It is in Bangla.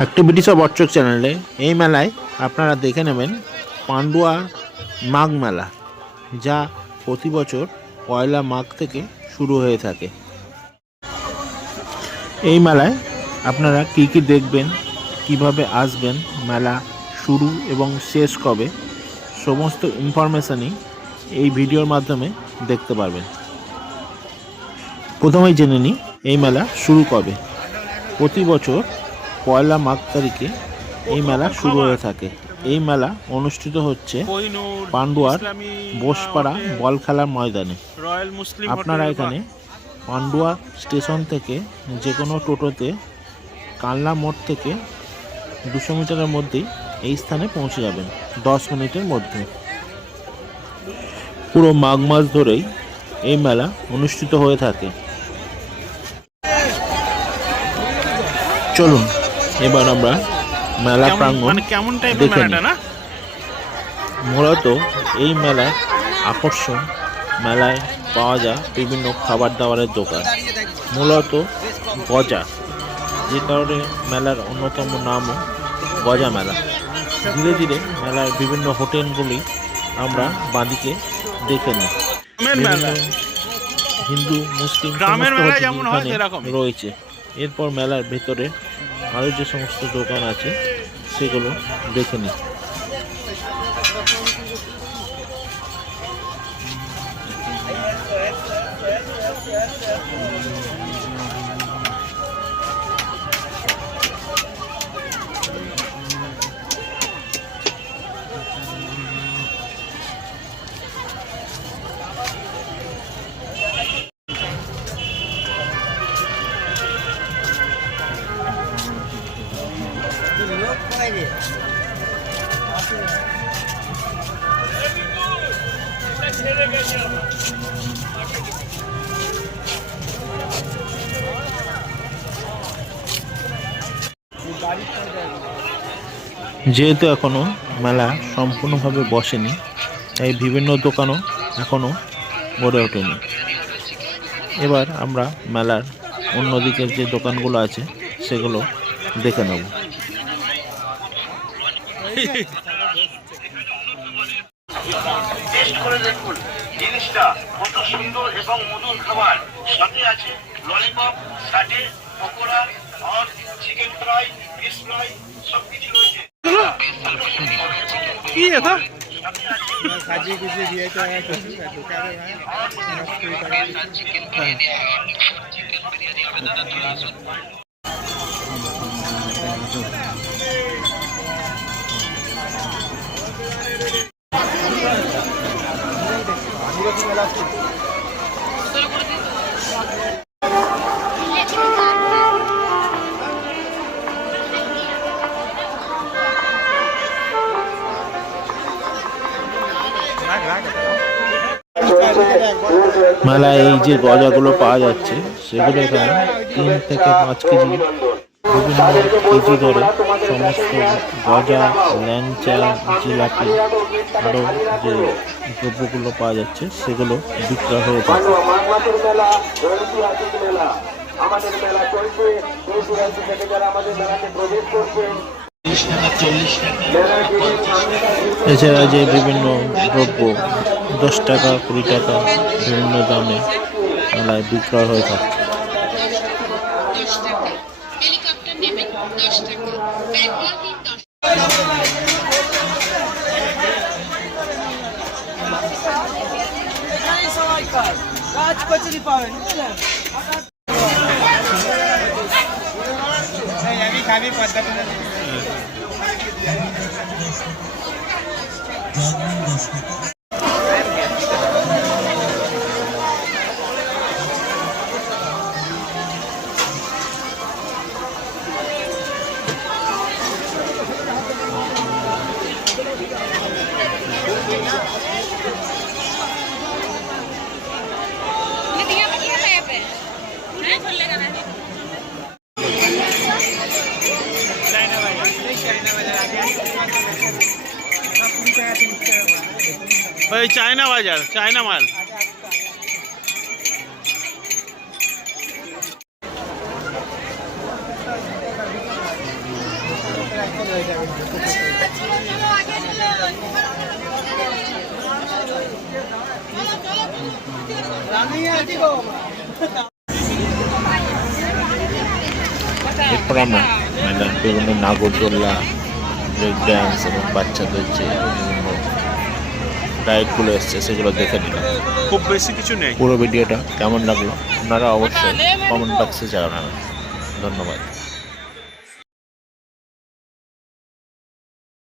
অ্যাক্টিভিটিস অফ অর্চক চ্যানেলে এই মেলায় আপনারা দেখে নেবেন পান্ডুয়া মাঘ মেলা, যা প্রতি বছর পয়লা মাঘ থেকে শুরু হয়ে থাকে। এই মেলায় আপনারা কি কি দেখবেন, কীভাবে আসবেন, মেলা শুরু এবং শেষ কবে, সমস্ত ইনফরমেশানই এই ভিডিওর মাধ্যমে দেখতে পারবেন। প্রথমেই জেনে নিই, এই মেলা শুরু কবে? প্রতি বছর পয়লা মাঘ তারিখে এই মেলা শুরু হয়ে থাকে। এই মেলা অনুষ্ঠিত হচ্ছে পান্ডুয়ার বোসপাড়া বল খেলার ময়দানে। আপনারা এখানে পান্ডুয়া স্টেশন থেকে যে কোনো টোটোতে কানলা মোড় থেকে দুশো মিটারের মধ্যেই এই স্থানে পৌঁছে যাবেন, দশ মিনিটের মধ্যে। পুরো মাঘ মাস ধরেই এই মেলা অনুষ্ঠিত হয়ে থাকে। চলুন। এবার আমরা মেলা প্রাঙ্গণ মানে কেমন টাইপের দেখে নিই। না? মূলত এই মেলার আকর্ষণ মেলায় পাওয়া যায় বিভিন্ন খাবার দাবারের দোকান। মূলত গজা যে কারণে মেলার অন্যতম নামও গজা মেলা। ধীরে ধীরে মেলার বিভিন্ন হোটেলগুলি আমরা বাঁদিকে দেখে নিই। হিন্দু মুসলিম। রয়েছে। এরপর মেলার ভেতরে আরও যে সমস্ত দোকান আছে সেগুলো দেখে নিই যেহেতু এখনও মেলা সম্পূর্ণভাবে বসেনি, তাই বিভিন্ন দোকানও এখনও গড়ে ওঠেনি। এবার আমরা মেলার অন্যদিকের যে দোকানগুলো আছে, সেগুলো দেখে নেব। টেস্ট করে দেখুন জিনিসটা কত সুন্দর এবং মধুর খাবার। সাথে আছে ললিপপ সাটে পকোড়া আর চিকেন ফ্রাই ফিশ ফ্রাই সবকিছু রয়েছে। কি এটা? মেলায় এই যে গজাগুলো পাওয়া যাচ্ছে, সেগুলো এখানে তিন থেকে পাঁচ কেজি বিভিন্ন কেজি ধরে সমস্ত গজা, ল্যাংচা, জিলাপি আরও যে দ্রব্যগুলো পাওয়া যাচ্ছে, সেগুলো বিক্রয় হয়ে থাকে। এছাড়া যে বিভিন্ন দ্রব্য দশ টাকা, কুড়ি টাকা বিভিন্ন দামে মেলায় বিক্রয় হয়ে থাকে। টাকা টাকা কাজ কচুরি পাবেন আমি খাবি পদ্মা ये ওই চায়না বাজার চায়না মাল Ipramah, mana tuh nu nagodola, dance, membaca doce, রাইডগুলো এসছে সেগুলো দেখে নিলাম খুব বেশি কিছু নেই। পুরো ভিডিওটা কেমন লাগল? আপনারা অবশ্যই কমেন্ট বক্সে জানাবেন। ধন্যবাদ।